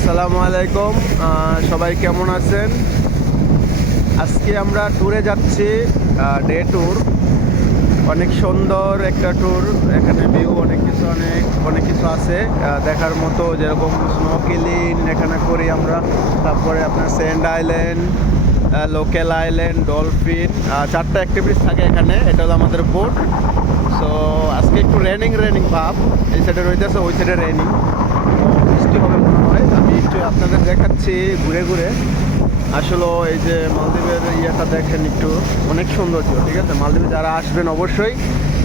আসসালামু আলাইকুম। সবাই কেমন আছেন? আজকে আমরা ট্যুরে যাচ্ছি, ডে ট্যুর। অনেক সুন্দর একটা ট্যুর। এখানে ভিউ অনেক কিছু আছে দেখার মতো, যেরকম স্নোকিলিং এখানে করি আমরা। তারপরে আপনার send island, local island, dolphin, চারটা অ্যাক্টিভিটিস থাকে এখানে। এটা হলো আমাদের বোট। সো আজকে একটু রেনিং ভাব। এই সাইডে রইতেছে, ওই সাইডে রেনিং, বৃষ্টি হবে মনে হয়। আমি একটু আপনাদের দেখাচ্ছি ঘুরে ঘুরে। আসলে এই যে মালদ্বীপের ইয়েটা দেখেন একটু, অনেক সৌন্দর্য। ঠিক আছে, মালদ্বীপে যারা আসবেন অবশ্যই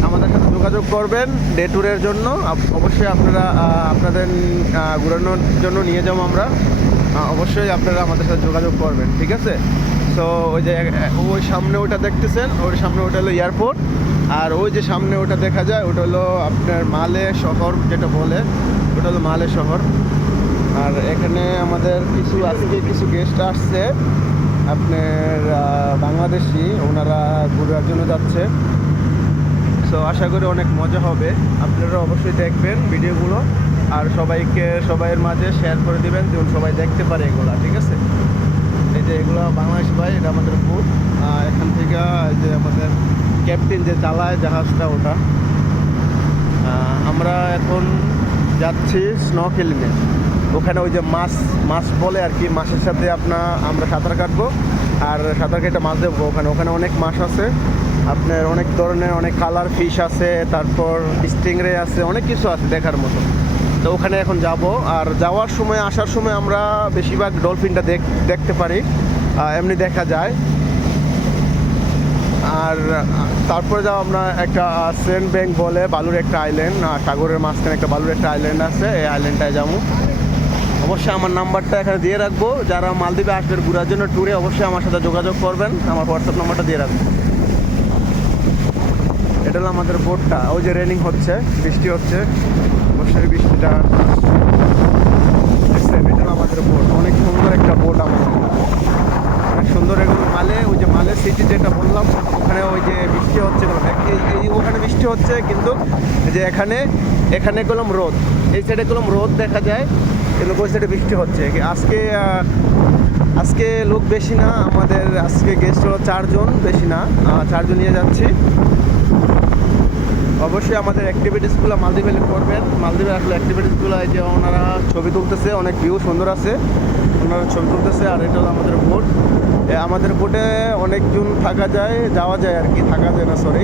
আমাদের সাথে যোগাযোগ করবেন ডে ট্যুরের জন্য। অবশ্যই আপনারা আপনাদের ঘুরানোর জন্য নিয়ে যাবো আমরা। অবশ্যই আপনারা আমাদের সাথে যোগাযোগ করবেন, ঠিক আছে? তো ওই যে ওই সামনে ওটা দেখতেছেন, ওই সামনে ওটা হলো এয়ারপোর্ট। আর ওই যে সামনে ওটা দেখা যায়, ওটা হলো আপনার মালে শহর যেটা বলে, ওটা হলো মালে শহর। আর এখানে আমাদের আজকে কিছু গেস্ট আসছে আপনার বাংলাদেশি, ওনারা ঘোরার জন্য যাচ্ছে। সো আশা করি অনেক মজা হবে। আপনারা অবশ্যই দেখবেন ভিডিওগুলো, আর সবাইয়ের মাঝে শেয়ার করে দিবেন, যেমন সবাই দেখতে পারে এগুলো, ঠিক আছে? এই যে এগুলো বাংলাদেশ ভাই, এটা আমাদের বুট। এখান থেকে এই যে আমাদের ক্যাপ্টেন যে চালায় জাহাজটা, ওটা। আমরা এখন যাচ্ছি স্নোকেলিংয়ে। ওখানে ওই যে মাছ বলে আর কি, মাছের সাথে আমরা সাঁতার কাটবো, আর সাঁতার কেটে মাছ দেবো। ওখানে অনেক মাছ আছে, আপনার অনেক ধরনের অনেক কালার ফিশ আছে, তারপর স্টিংরে আছে, অনেক কিছু আছে দেখার মতো। তো ওখানে এখন যাব। আর যাওয়ার সময় আসার সময় আমরা বেশিরভাগ ডলফিনটা দেখতে পারি, এমনি দেখা যায়। আর তারপরে যাও আমরা একটা সেন্ট ব্যাংক বলে বালুর একটা আইল্যান্ড, সাগরের মাঝখানে একটা বালুর একটা আইল্যান্ড আছে, এই আইল্যান্ডটায় যাবো। অবশ্যই আমার নাম্বারটা এখানে দিয়ে রাখবো। যারা মালদ্বীপে আসবেন ঘোরার জন্য ট্যুরে, অবশ্যই আমার সাথে যোগাযোগ করবেন। আমার হোয়াটসঅ্যাপ নাম্বারটা দিয়ে রাখবো। এটা হলো আমাদের বোটটা। ওই যে রেনিং হচ্ছে, বৃষ্টি হচ্ছে, অবশ্যই বৃষ্টিটা দেখছেন। এটা হলো আমাদের বোট, অনেক সুন্দর একটা বোট আমাদের, অনেক সুন্দর। এগুলো ওই যে মালে সিটি যেটা বললাম, ওখানে ওই যে বৃষ্টি হচ্ছে, ওখানে বৃষ্টি হচ্ছে, কিন্তু যে এখানে গেলাম রোদ, এই সাইডে গেলাম রোদ দেখা যায়, কিন্তু ওই সাইডে বৃষ্টি হচ্ছে। আজকে লোক বেশি না, আমাদের আজকে গেস্ট হলো 4 জন, বেশি না, 4 জন নিয়ে যাচ্ছি। অবশ্যই আমাদের অ্যাক্টিভিটিসগুলো মালদ্বীপে করবেন। মালদ্বীপে আসলে অ্যাক্টিভিটিসগুলো এই যে ওনারা ছবি তুলতেছে, অনেক ভিউ সুন্দর আছে, ওনারা ছবি তুলতেছে। আর এটা হলো আমাদের বোট। আমাদের বোটে অনেকজন যাওয়া যায় আর কি, থাকা যায় না, সরি,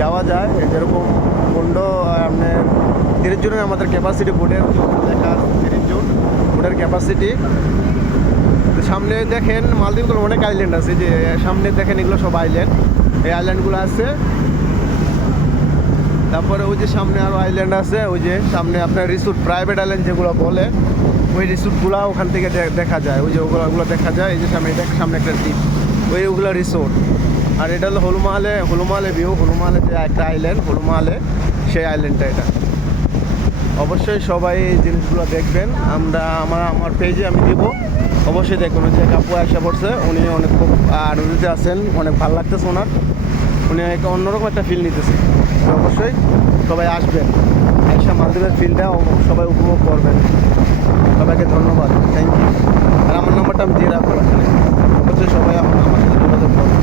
যাওয়া যায়। যেরকম 30 জনের আমাদের ক্যাপাসিটি বোটের, দেখা 30 জন বোটের ক্যাপাসিটি। সামনে দেখেন মালদ্বীপগুলো অনেক আইল্যান্ড আছে, যে সামনে দেখেন এগুলো সব আইল্যান্ড, এই আইল্যান্ডগুলো আছে। তারপরে ওই যে সামনে আরও আইল্যান্ড আছে, ওই যে সামনে আপনার রিসোর্ট, প্রাইভেট আইল্যান্ড যেগুলো বলে, ওই রিসোর্টগুলো ওখান থেকে দেখা যায়। ওই যে ওগুলো দেখা যায়, এই যে সামনে একটা দ্বীপ, ওগুলো রিসোর্ট। আর এটা হলো হলুমালে ভিউ, হলুমালে যে একটা আইল্যান্ড, হলুমালে সেই আইল্যান্ডটা এটা। অবশ্যই সবাই এই জিনিসগুলো দেখবেন। আমার পেজে আমি দিব, অবশ্যই দেখুন। যে কাপু আসা পড়ছে, উনি অনেক খুব আনন্দিত আছেন, অনেক ভালো লাগতেছে ওনার, উনি একটা অন্যরকম একটা ফিল নিতেছে। অবশ্যই সবাই আসবেন, আইসা মালদ্বীপের ফিলটা সবাই উপভোগ করবেন। সবাইকে ধন্যবাদ, থ্যাংক ইউ। আর আমার নাম্বারটা আমি দিয়ে রাখবো এখানে, অবশ্যই সবাই আমার সাথে যোগাযোগ করবেন।